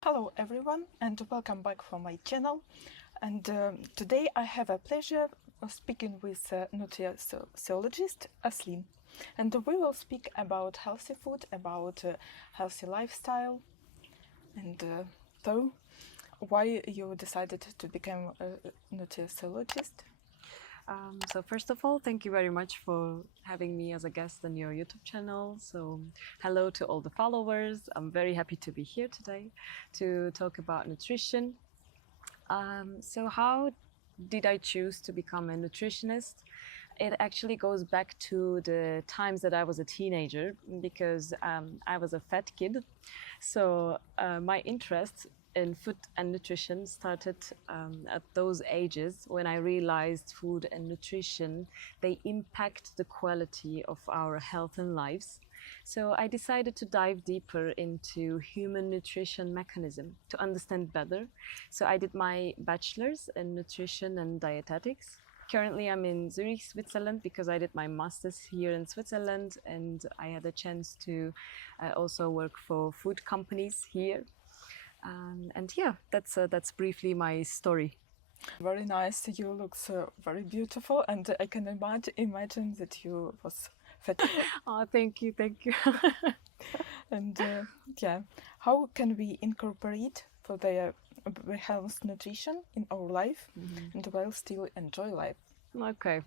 Hello everyone and welcome back for my channel. And today I have a pleasure of speaking with nutritionist Aslin. And we will speak about healthy food, about healthy lifestyle, and so why you decided to become a nutritionist. So first of all, thank you very much for having me as a guest on your YouTube channel. So hello to all the followers. I'm very happy to be here today to talk about nutrition. So how did I choose to become a nutritionist? It actually goes back to the times that I was a teenager because I was a fat kid. So my interest in food and nutrition started at those ages when I realized food and nutrition, they impact the quality of our health and lives. So I decided to dive deeper into human nutrition mechanism to understand better. So I did my bachelor's in nutrition and dietetics. Currently, I'm in Zurich, Switzerland, because I did my master's here in Switzerland, and I had a chance to also work for food companies here. And yeah, that's briefly my story. Very nice. You look so very beautiful, and I can imagine that you was fat. Oh, thank you, thank you. And yeah, how can we incorporate for the health nutrition in our life and while still enjoy life? Okay.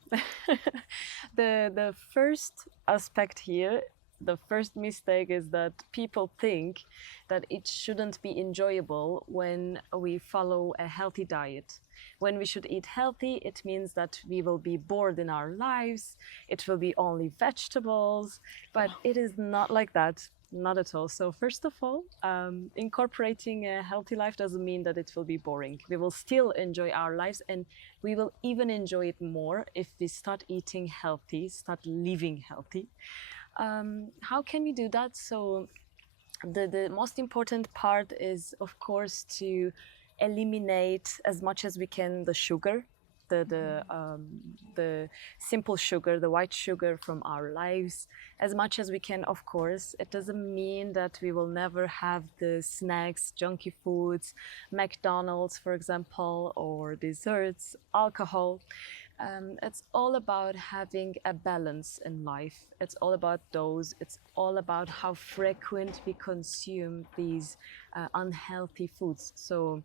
The first aspect here, the first mistake is that people think that it shouldn't be enjoyable when we follow a healthy diet. When we should eat healthy, it means that we will be bored in our lives. It will be only vegetables, but it is not like that. Not at all. So first of all, incorporating a healthy life doesn't mean that it will be boring. We will still enjoy our lives, and we will even enjoy it more if we start eating healthy, start living healthy. How can we do that? So the most important part is, of course, to eliminate as much as we can the sugar, the simple sugar, the white sugar from our lives, as much as we can. Of course, it doesn't mean that we will never have the snacks, junky foods, McDonald's, for example, or desserts, alcohol. It's all about having a balance in life. It's all about dose. It's all about how frequent we consume these unhealthy foods. So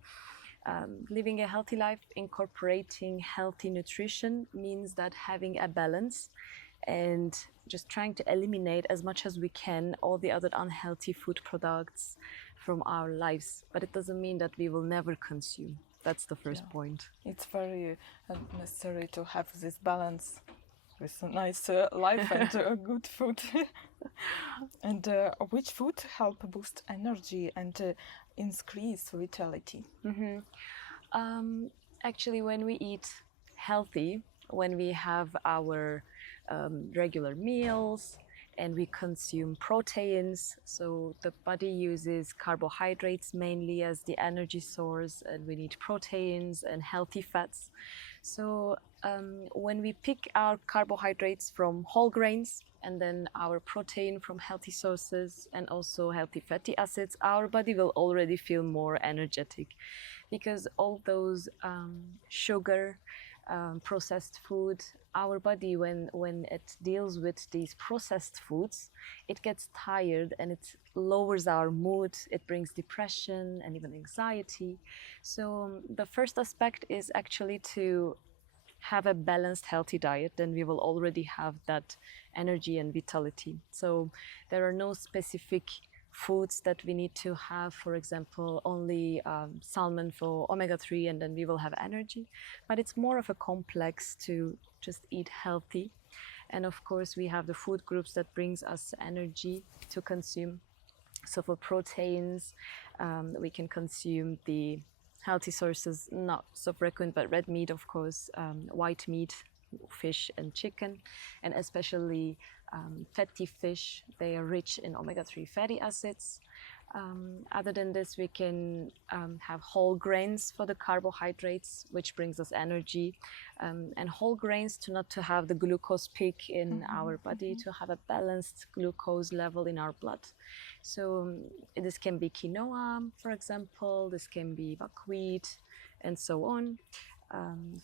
living a healthy life, incorporating healthy nutrition means that having a balance and just trying to eliminate as much as we can all the other unhealthy food products from our lives. But it doesn't mean that we will never consume. That's the first point. It's very necessary to have this balance with a nice life and good food. And which food help boost energy and increase vitality? Actually, when we eat healthy, when we have our regular meals and we consume proteins, so the body uses carbohydrates mainly as the energy source, and we need proteins and healthy fats. So when we pick our carbohydrates from whole grains and then our protein from healthy sources and also healthy fatty acids, our body will already feel more energetic, because all those sugar, processed food, our body, when it deals with these processed foods, it gets tired and it lowers our mood. It brings depression and even anxiety. So the first aspect is actually to have a balanced, healthy diet. Then we will already have that energy and vitality. So there are no specific foods that we need to have, for example, only salmon for omega-3 and then we will have energy. But it's more of a complex to just eat healthy. And of course, we have the food groups that brings us energy to consume. So for proteins, we can consume the healthy sources, not so frequent, but red meat, of course, white meat, fish and chicken, and especially fatty fish. They are rich in omega-3 fatty acids. Other than this, we can have whole grains for the carbohydrates, which brings us energy, and whole grains not to have the glucose peak in our body, to have a balanced glucose level in our blood. So this can be quinoa, for example, this can be buckwheat, and so on.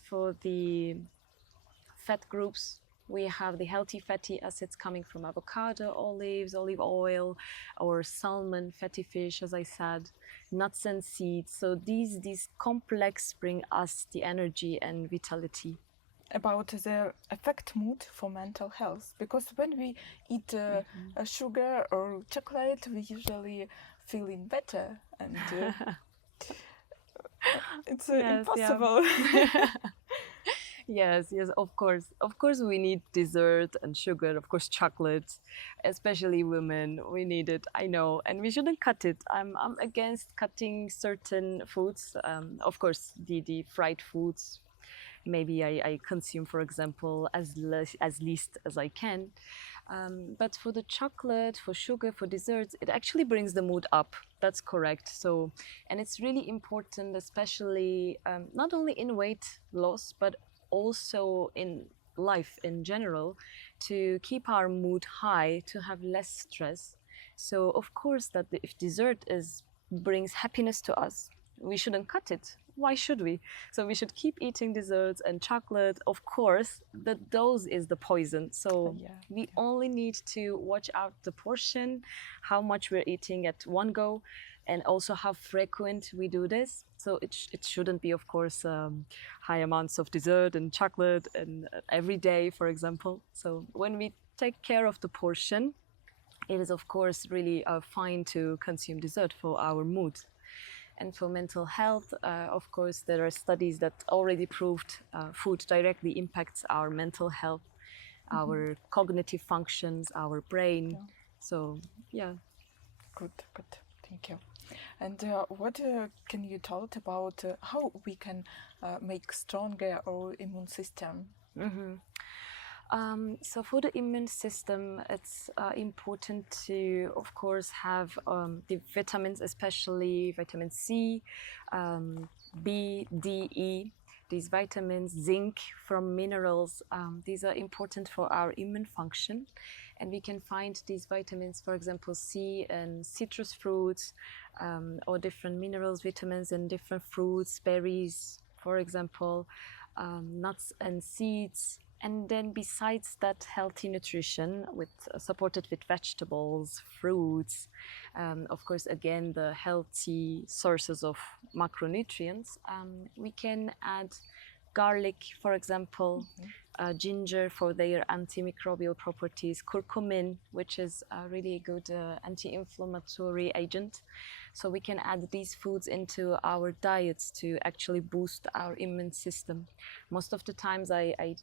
For the fat groups, we have the healthy fatty acids coming from avocado, olives, olive oil, or salmon, fatty fish, as I said, nuts and seeds. So these complex bring us the energy and vitality. About the affect mood for mental health, because when we eat a sugar or chocolate, we usually feeling better, and it's impossible. Yeah. Yes, of course. Of course, we need dessert and sugar, of course, chocolate, especially women. We need it, I know, and we shouldn't cut it. I'm against cutting certain foods. Of course, the fried foods, maybe I consume, for example, as least as I can. But for the chocolate, for sugar, for desserts, it actually brings the mood up. That's correct. So, and it's really important, especially not only in weight loss, but also in life in general, to keep our mood high, to have less stress. So of course that if dessert brings happiness to us, we shouldn't cut it. Why should we? So we should keep eating desserts and chocolate. Of course, the dose is the poison. So we only need to watch out the portion, how much we're eating at one go, and also how frequent we do this. So it shouldn't be, of course, high amounts of dessert and chocolate and every day, for example. So when we take care of the portion, it is, of course, really fine to consume dessert for our mood. And for mental health, of course, there are studies that already proved food directly impacts our mental health, our cognitive functions, our brain. So, yeah. Good. Thank you. And what can you tell us about how we can make stronger our immune system? So for the immune system, it's important to, of course, have the vitamins, especially vitamin C, B, D, E. These vitamins, zinc from minerals, these are important for our immune function. And we can find these vitamins, for example, C in citrus fruits, or different minerals, vitamins in different fruits, berries, for example, nuts and seeds. And then besides that, healthy nutrition supported with vegetables, fruits, of course, again, the healthy sources of macronutrients. We can add garlic, for example, ginger for their antimicrobial properties, curcumin, which is a really good anti-inflammatory agent. So we can add these foods into our diets to actually boost our immune system. Most of the times I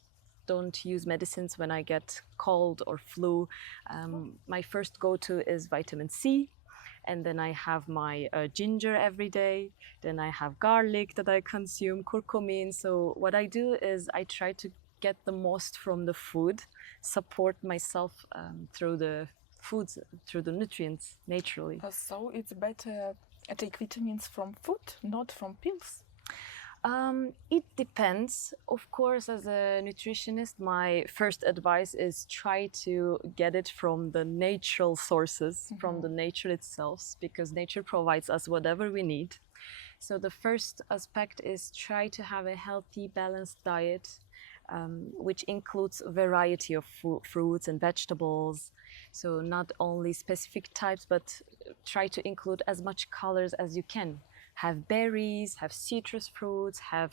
don't use medicines when I get cold or flu. My first go-to is vitamin C, and then I have my ginger every day. Then I have garlic that I consume, curcumin. So what I do is I try to get the most from the food, support myself through the foods, through the nutrients, naturally. So it's better take vitamins from food, not from pills? It depends. Of course, as a nutritionist, my first advice is try to get it from the natural sources, from the nature itself, because nature provides us whatever we need. So the first aspect is try to have a healthy, balanced diet, which includes a variety of fruits and vegetables. So not only specific types, but try to include as much colors as you can. Have berries, have citrus fruits, have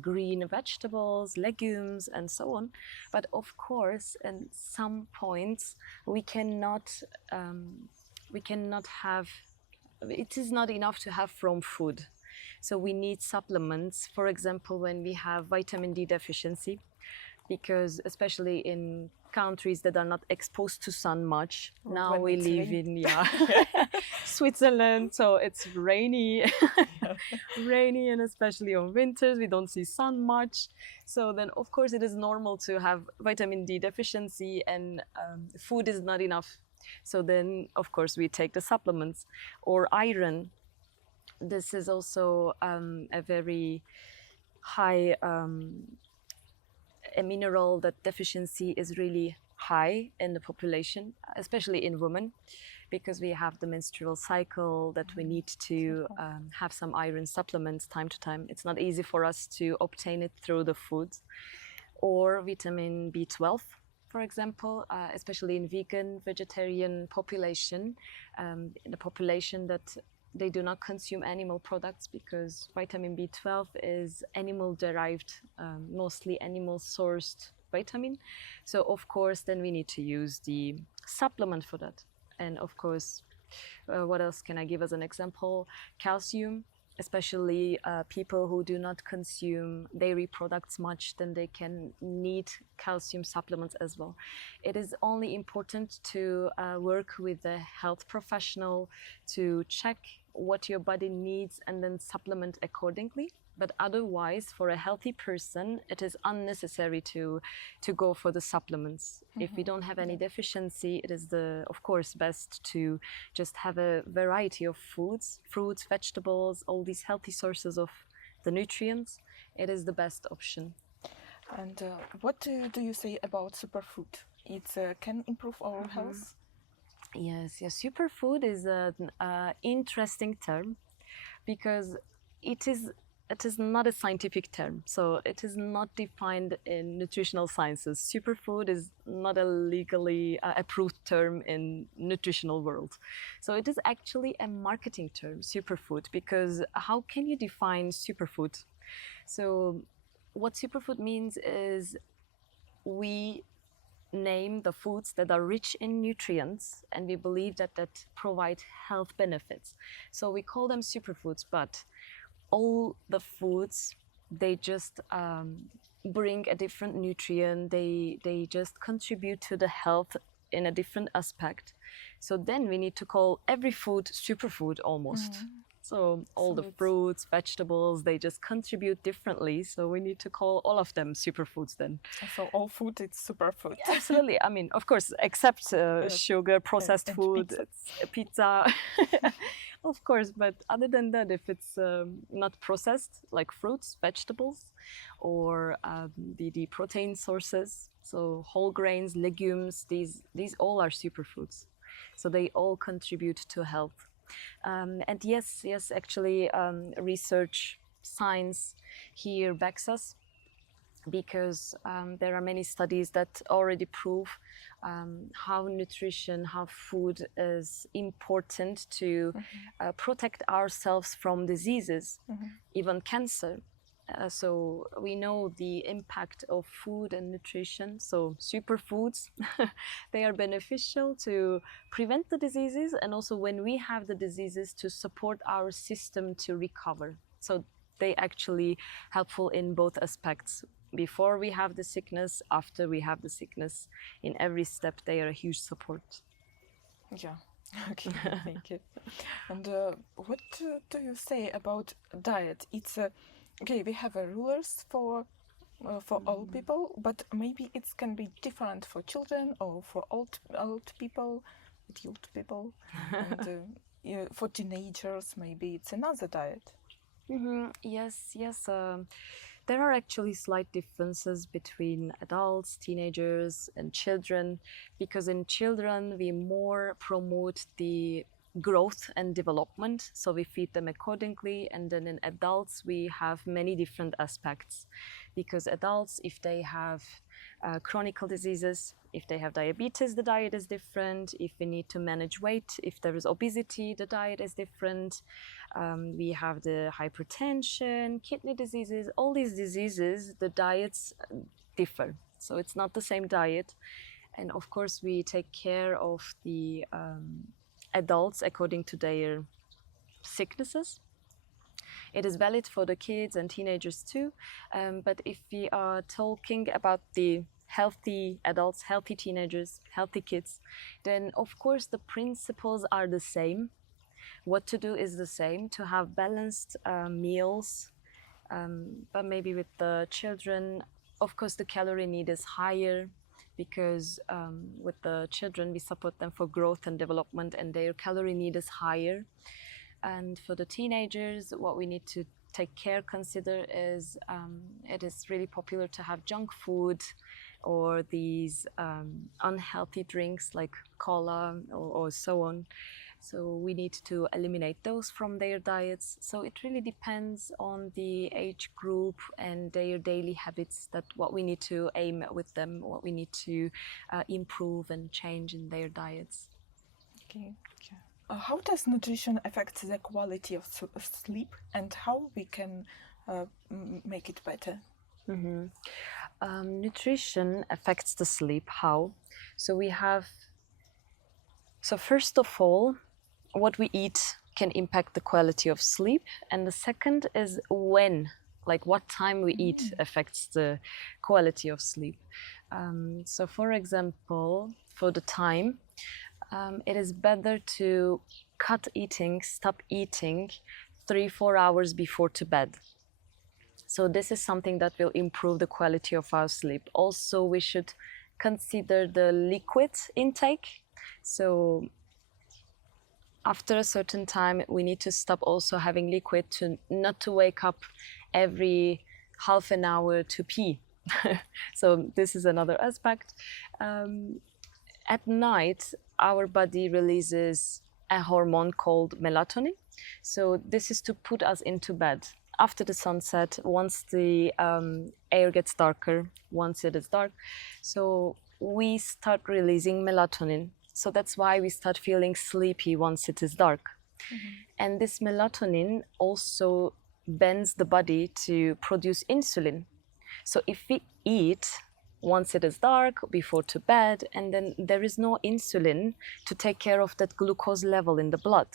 green vegetables, legumes, and so on. But of course, at some points, we cannot have. It is not enough to have from food. So we need supplements. For example, when we have vitamin D deficiency, because especially in countries that are not exposed to sun much. Now we live in Switzerland, so it's rainy, rainy, and especially on winters we don't see sun much. So then, of course, it is normal to have vitamin D deficiency, and food is not enough. So then, of course, we take the supplements. Or iron. This is also a very high a mineral that deficiency is really high in the population, especially in women, because we have the menstrual cycle that we need to have some iron supplements time to time. It's not easy for us to obtain it through the food. Or vitamin B12, for example, especially in vegan, vegetarian population, the population that they do not consume animal products, because vitamin B12 is animal derived, mostly animal sourced vitamin. So of course, then we need to use the supplement for that. And of course, what else can I give as an example? Calcium, especially people who do not consume dairy products much, then they can need calcium supplements as well. It is only important to work with a health professional to check what your body needs and then supplement accordingly. But otherwise, for a healthy person, it is unnecessary to go for the supplements. If we don't have any deficiency, it is of course best to just have a variety of foods, fruits, vegetables, all these healthy sources of the nutrients. It is the best option. And what do you say about superfood? It can improve our health? Yes, superfood is an interesting term, because it is not a scientific term, so it is not defined in nutritional sciences. Superfood is not a legally approved term in nutritional world. So it is actually a marketing term, superfood, because how can you define superfood? So what superfood means is we name the foods that are rich in nutrients, and we believe that provide health benefits. So we call them superfoods, but all the foods, they just bring a different nutrient. They just contribute to the health in a different aspect. So then we need to call every food superfood almost. So all the fruits, vegetables, they just contribute differently. So we need to call all of them superfoods then. So all food is superfood. Yeah, absolutely. I mean, of course, except sugar, processed food, pizza. It's pizza. Of course, but other than that, if it's not processed, like fruits, vegetables, or the protein sources, so whole grains, legumes, these all are superfoods. So they all contribute to health. And yes, actually, research, science here backs us, because there are many studies that already prove how nutrition, how food is important to protect ourselves from diseases, even cancer. So we know the impact of food and nutrition. So superfoods, they are beneficial to prevent the diseases, and also when we have the diseases, to support our system to recover. So they actually helpful in both aspects. Before we have the sickness, after we have the sickness, in every step they are a huge support. Yeah. Okay, thank you. And what do you say about diet? It's okay. We have rulers for all people, but maybe it can be different for children or for old people, adult people, and for teenagers. Maybe it's another diet. Yes. There are actually slight differences between adults, teenagers, and children, because in children we more promote the growth and development, so we feed them accordingly. And then in adults we have many different aspects, because adults, if they have chronic diseases, if they have diabetes, the diet is different. If we need to manage weight, if there is obesity, the diet is different. We have the hypertension, kidney diseases, all these diseases, the diets differ. So it's not the same diet. And of course, we take care of the adults according to their sicknesses. It is valid for the kids and teenagers too. But if we are talking about the healthy adults, healthy teenagers, healthy kids, then of course the principles are the same. What to do is the same, to have balanced meals, but maybe with the children, of course the calorie need is higher, because with the children we support them for growth and development, and their calorie need is higher. And for the teenagers, what we need to take care, consider is it is really popular to have junk food or these unhealthy drinks like cola or so on. So we need to eliminate those from their diets. So it really depends on the age group and their daily habits, that what we need to aim at with them, what we need to improve and change in their diets. Okay. How does nutrition affect the quality of sleep, and how we can make it better? Nutrition affects the sleep. How? So first of all, what we eat can impact the quality of sleep, and the second is when, like what time we eat affects the quality of sleep. So for example, for the time, it is better to stop eating 3-4 hours before to bed. So this is something that will improve the quality of our sleep. Also, we should consider the liquid intake. So after a certain time, we need to stop also having liquid, to not to wake up every half an hour to pee. So this is another aspect. At night, our body releases a hormone called melatonin. So this is to put us into bed. After the sunset, once the air gets darker, once it is dark, so we start releasing melatonin. So that's why we start feeling sleepy once it is dark. And this melatonin also bends the body to produce insulin. So if we eat once it is dark, before to bed, and then there is no insulin to take care of that glucose level in the blood.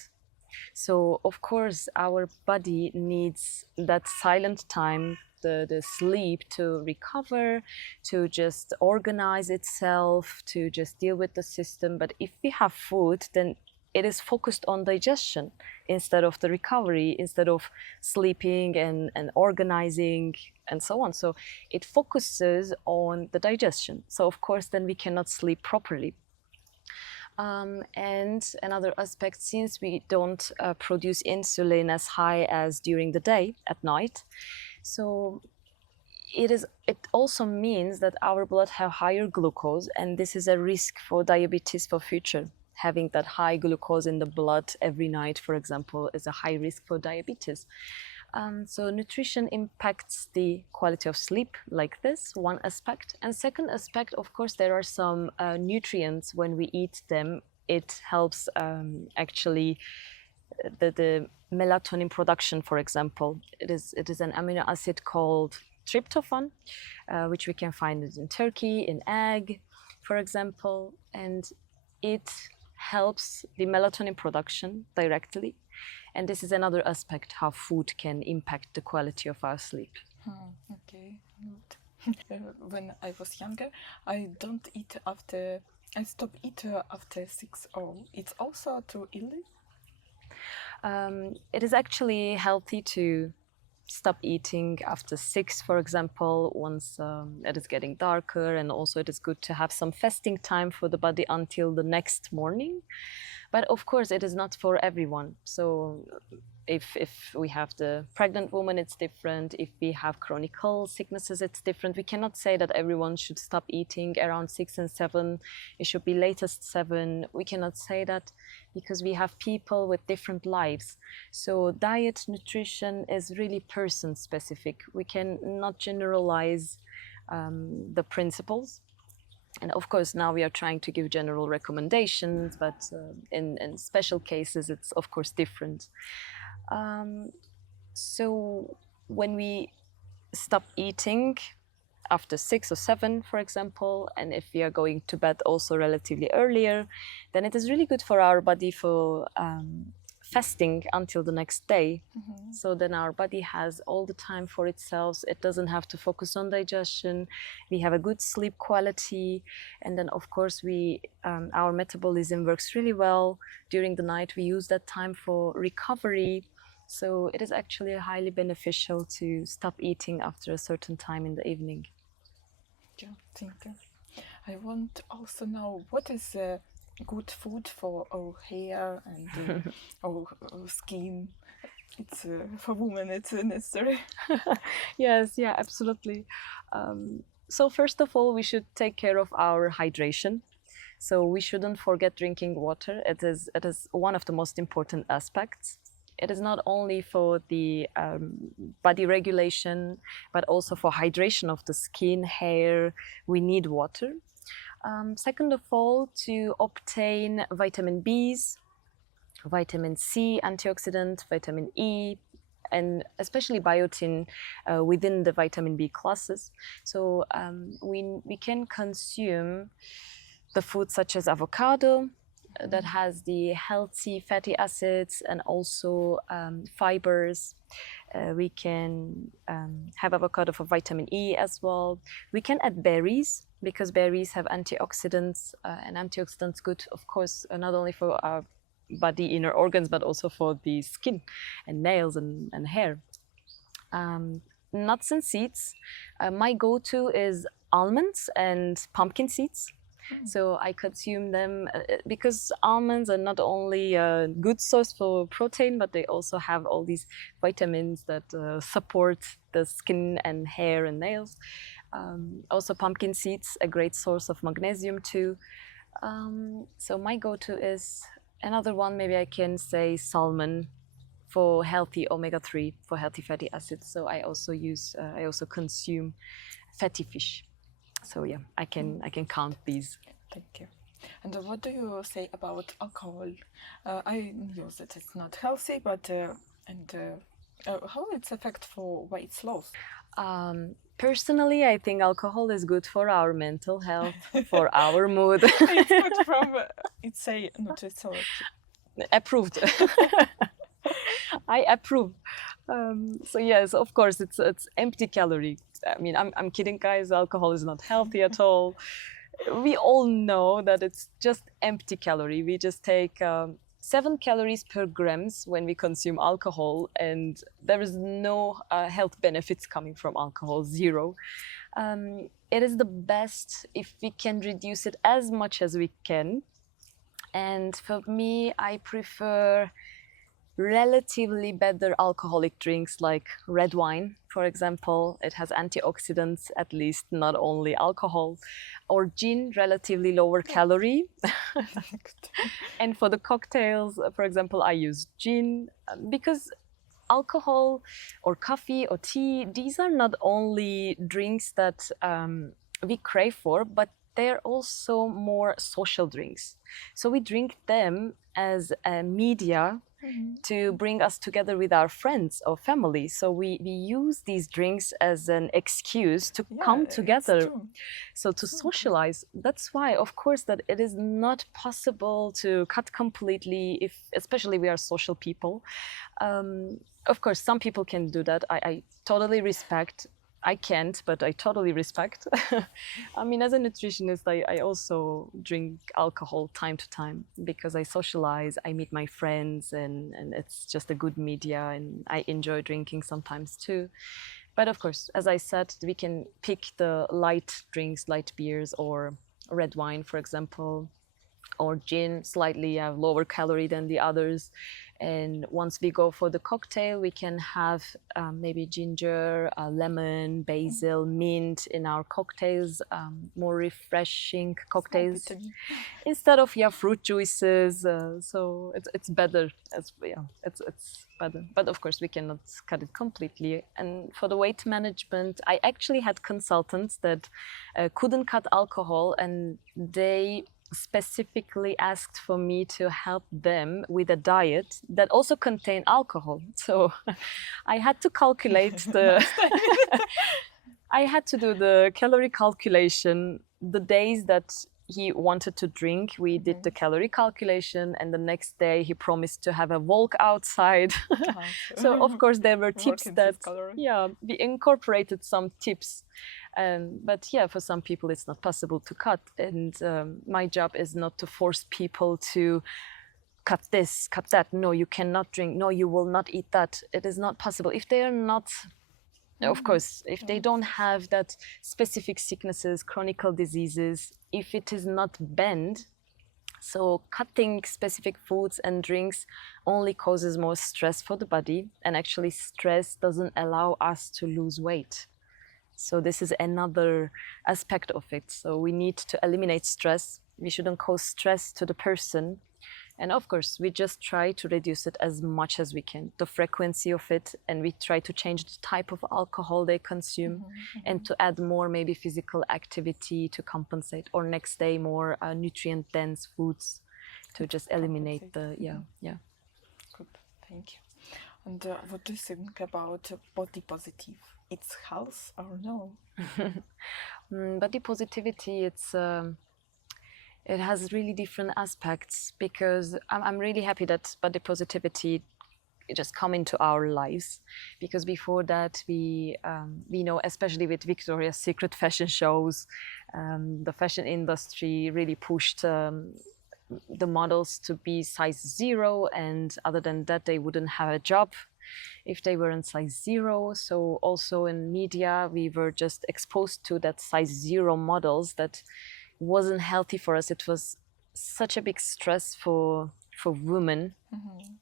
So of course our body needs that silent time, the sleep, to recover, to just organize itself, to just deal with the system. But if we have food, then it is focused on digestion instead of the recovery, instead of sleeping and organizing and so on. So it focuses on the digestion. So of course then we cannot sleep properly. And another aspect, since we don't produce insulin as high as during the day, at night, so it also means that our blood have higher glucose, and this is a risk for diabetes for future. Having that high glucose in the blood every night, for example, is a high risk for diabetes. So nutrition impacts the quality of sleep like this, one aspect. And second aspect, of course, there are some nutrients when we eat them. It helps actually the melatonin production, for example. It is an amino acid called tryptophan, which we can find in turkey, in egg, for example. And it helps the melatonin production directly. And this is another aspect how food can impact the quality of our sleep. Okay. When I was younger, I stopped eating after 6, or it's also too early? It is actually healthy to stop eating after 6, for example, once it is getting darker, and also it is good to have some fasting time for the body until the next morning. But of course, it is not for everyone. So if we have the pregnant woman, it's different. If we have chronic sicknesses, it's different. We cannot say that everyone should stop eating around 6 and 7. It should be latest 7. We cannot say that because we have people with different lives. So diet, nutrition is really person specific. We can not generalize the principles. And of course, now we are trying to give general recommendations, but in special cases, it's of course different. So when we stop eating after 6 or 7, for example, and if we are going to bed also relatively earlier, then it is really good for our body for fasting until the next day. So then our body has all the time for itself. It doesn't have to focus on digestion. We have a good sleep quality, and then of course our metabolism works really well during the night. We use that time for recovery. So it is actually highly beneficial to stop eating after a certain time in the evening. Yeah, thank you. I want to also know what is good food for our hair and our skin. It's for women. It's necessary. Yes, yeah, absolutely. So first of all, we should take care of our hydration. So we shouldn't forget drinking water. It is one of the most important aspects. It is not only for the body regulation, but also for hydration of the skin, hair. We need water. Second of all, to obtain vitamin Bs, vitamin C, antioxidant, vitamin E, and especially biotin within the vitamin B classes. So we can consume the foods such as avocado that has the healthy fatty acids and also fibers. We can have avocado for vitamin E as well. We can add berries because berries have antioxidants, and antioxidants good, of course, not only for our body inner organs but also for the skin and nails and hair. Nuts and seeds. My go-to is almonds and pumpkin seeds. So I consume them because almonds are not only a good source for protein, but they also have all these vitamins that support the skin and hair and nails. Also pumpkin seeds, a great source of magnesium too. So my go-to is another one, maybe I can say salmon for healthy omega-3, for healthy fatty acids. So I also consume fatty fish. So yeah, I can count these. Thank you. And what do you say about alcohol? I know that it's not healthy, but how its effect for weight loss? Personally, I think alcohol is good for our mental health, for our mood. It's good from it's a nutritionist. Approved. I approve. So yes, of course, it's empty calorie. I mean, I'm kidding, guys. Alcohol is not healthy at all. We all know that it's just empty calorie. We just take 7 calories per grams when we consume alcohol, and there is no health benefits coming from alcohol, zero. It is the best if we can reduce it as much as we can. And for me, I prefer relatively better alcoholic drinks like red wine, for example. It has antioxidants, at least, not only alcohol. Or gin, relatively lower calorie. And for the cocktails, for example, I use gin because alcohol or coffee or tea, these are not only drinks that we crave for, but they're also more social drinks. So we drink them as a media to bring us together with our friends or family. So we use these drinks as an excuse to come together, so to socialize. That's why, of course, that it is not possible to cut completely, if especially we are social people. Of course, some people can do that. I totally respect. I can't, but I totally respect. I mean, as a nutritionist, I also drink alcohol time to time because I socialize, I meet my friends, and it's just a good media, and I enjoy drinking sometimes too. But of course, as I said, we can pick the light drinks, light beers, or red wine, for example, or gin, slightly lower calorie than the others. And once we go for the cocktail, we can have maybe ginger, lemon, basil, mint in our cocktails, more refreshing cocktails instead of fruit juices. So it's better. It's better. But of course, we cannot cut it completely. And for the weight management, I actually had consultants that couldn't cut alcohol, and they specifically asked for me to help them with a diet that also contained alcohol. So I had to calculate the I had to do the calorie calculation the days that he wanted to drink. We did the calorie calculation, and the next day he promised to have a walk outside. So of course there were tips that we incorporated some tips. But yeah, for some people it's not possible to cut, and my job is not to force people to cut this, cut that. No, you cannot drink. No, you will not eat that. It is not possible. If they are not Of course, if they don't have that specific sicknesses, chronic diseases, if it is not banned, so cutting specific foods and drinks only causes more stress for the body, and actually stress doesn't allow us to lose weight. So this is another aspect of it. So we need to eliminate stress. We shouldn't cause stress to the person. And of course, we just try to reduce it as much as we can, the frequency of it, and we try to change the type of alcohol they consume and to add more maybe physical activity to compensate, or next day more nutrient-dense foods to just eliminate the, yeah. Good, thank you. And what do you think about body positive? It's health or no? Body positivity, it has really different aspects, because I'm really happy that body positivity just come into our lives, because before that we know, especially with Victoria's Secret fashion shows, the fashion industry really pushed the models to be size 0, and other than that they wouldn't have a job if they were in size 0. So also in media we were just exposed to that size 0 models that wasn't healthy for us. It was such a big stress for women,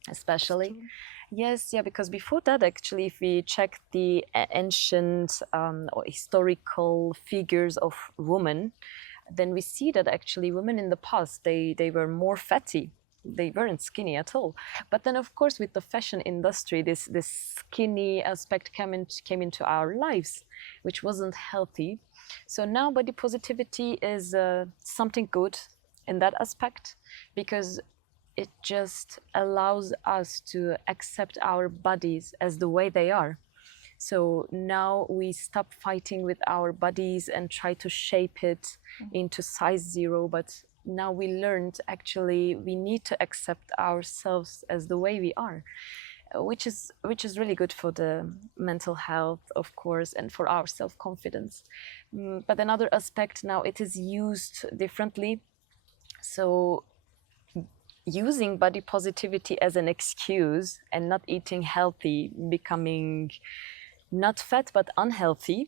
especially. Yes, yeah, because before that, actually, if we check the ancient or historical figures of women, then we see that actually women in the past, they were more fatty. They weren't skinny at all. But then, of course, with the fashion industry, this skinny aspect came into our lives, which wasn't healthy. So now body positivity is something good in that aspect, because it just allows us to accept our bodies as the way they are. So now we stop fighting with our bodies and try to shape it into size 0, but now we learned actually we need to accept ourselves as the way we are, which is really good for the mental health, of course, and for our self-confidence. But another aspect, now it is used differently. So using body positivity as an excuse and not eating healthy, becoming not fat but unhealthy,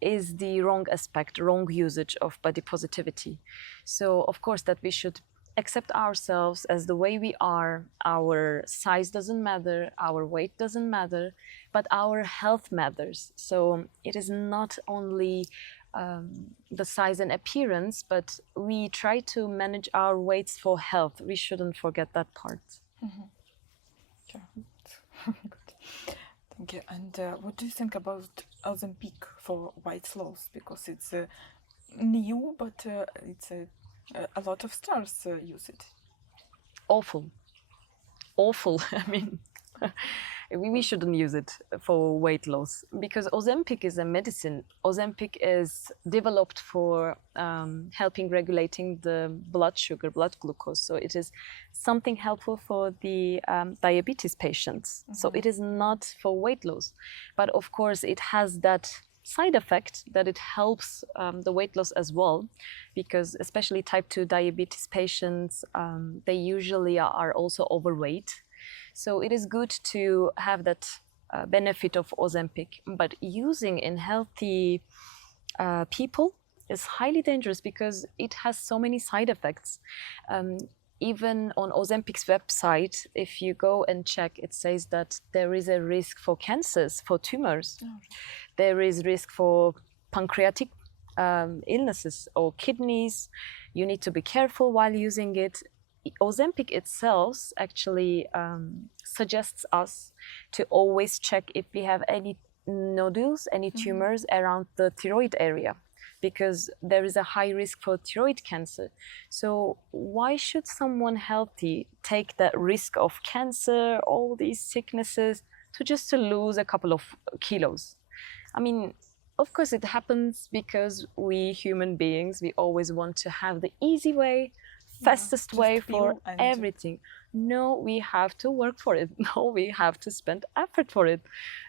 is the wrong aspect, wrong usage of body positivity. So of course that we should accept ourselves as the way we are. Our size doesn't matter, our weight doesn't matter, but our health matters. So it is not only the size and appearance, but we try to manage our weights for health. We shouldn't forget that part. Yeah. Good. Thank you. And what do you think about Ozempic for weight loss? Because it's new, but it's a lot of stars use it. Awful. I mean, we shouldn't use it for weight loss, because Ozempic is a medicine. Ozempic is developed for helping regulating the blood sugar, blood glucose. So it is something helpful for the diabetes patients. So it is not for weight loss. But of course, it has that side effect that it helps the weight loss as well, because especially type 2 diabetes patients, they usually are also overweight. So it is good to have that benefit of Ozempic, but using in healthy people is highly dangerous, because it has so many side effects. Even on Ozempic's website, if you go and check, it says that there is a risk for cancers, for tumors. There is risk for pancreatic illnesses or kidneys. You need to be careful while using it. Ozempic itself actually suggests us to always check if we have any nodules, any tumors around the thyroid area, because there is a high risk for thyroid cancer. So why should someone healthy take that risk of cancer, all these sicknesses, to lose a couple of kilos? I mean, of course it happens because we human beings, we always want to have the easy way, fastest way for everything. No, we have to work for it. No, we have to spend effort for it.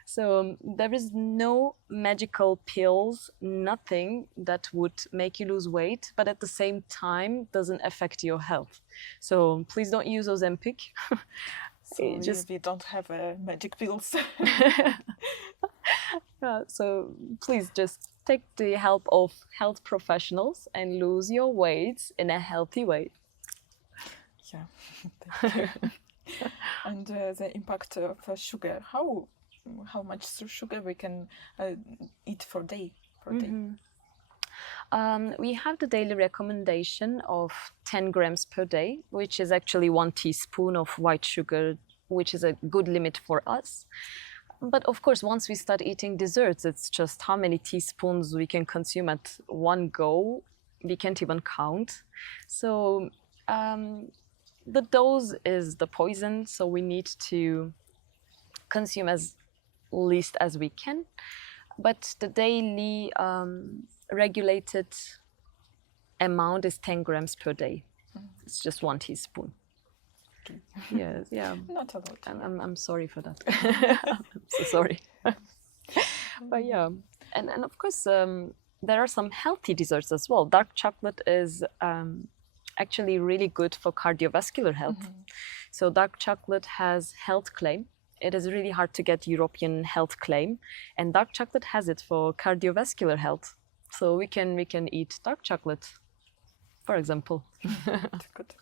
So there is no magical pills, nothing that would make you lose weight, but at the same time doesn't affect your health. So please don't use Ozempic. So we don't have magic pills. So please just take the help of health professionals and lose your weight in a healthy way. Yeah, thank you. And the impact of sugar. How much sugar we can eat per day? We have the daily recommendation of 10 grams per day, which is actually 1 teaspoon of white sugar, which is a good limit for us. But of course, once we start eating desserts, it's just how many teaspoons we can consume at one go. We can't even count. So the dose is the poison, so we need to consume as least as we can. But the daily regulated amount is 10 grams per day. It's just 1 teaspoon. Okay. Yes, yeah. Not a lot. I'm sorry for that. I'm so sorry. But yeah, and of course there are some healthy desserts as well. Dark chocolate is actually really good for cardiovascular health. So dark chocolate has health claim. It is really hard to get European health claim, and dark chocolate has it for cardiovascular health. So we can eat dark chocolate, for example. Good.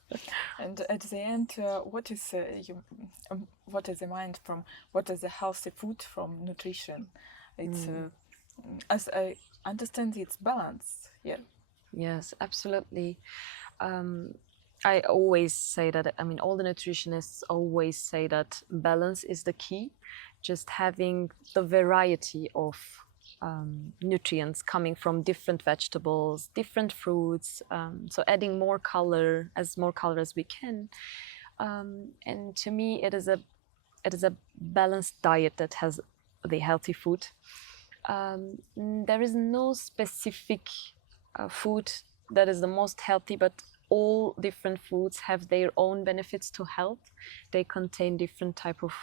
And at the end, what is the mind from what is the healthy food from nutrition? It's as I understand, it's balance. Yeah. Yes, absolutely. I always say that, I mean, all the nutritionists always say that balance is the key. Just having the variety of nutrients coming from different vegetables, different fruits, so adding more color as we can. And to me, it is a balanced diet that has the healthy food. There is no specific food that is the most healthy, but all different foods have their own benefits to health. They contain different type of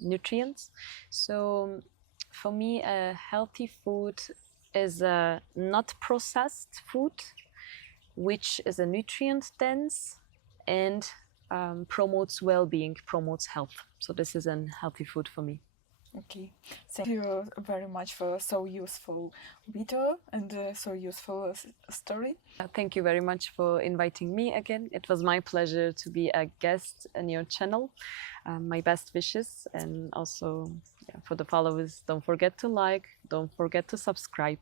nutrients. So for me, a healthy food is a not processed food, which is a nutrient dense and promotes well-being, promotes health. So this is a healthy food for me. Okay, thank you very much for so useful video and so useful story. Thank you very much for inviting me again. It was my pleasure to be a guest in your channel. My best wishes, and also for the followers, don't forget to like, don't forget to subscribe.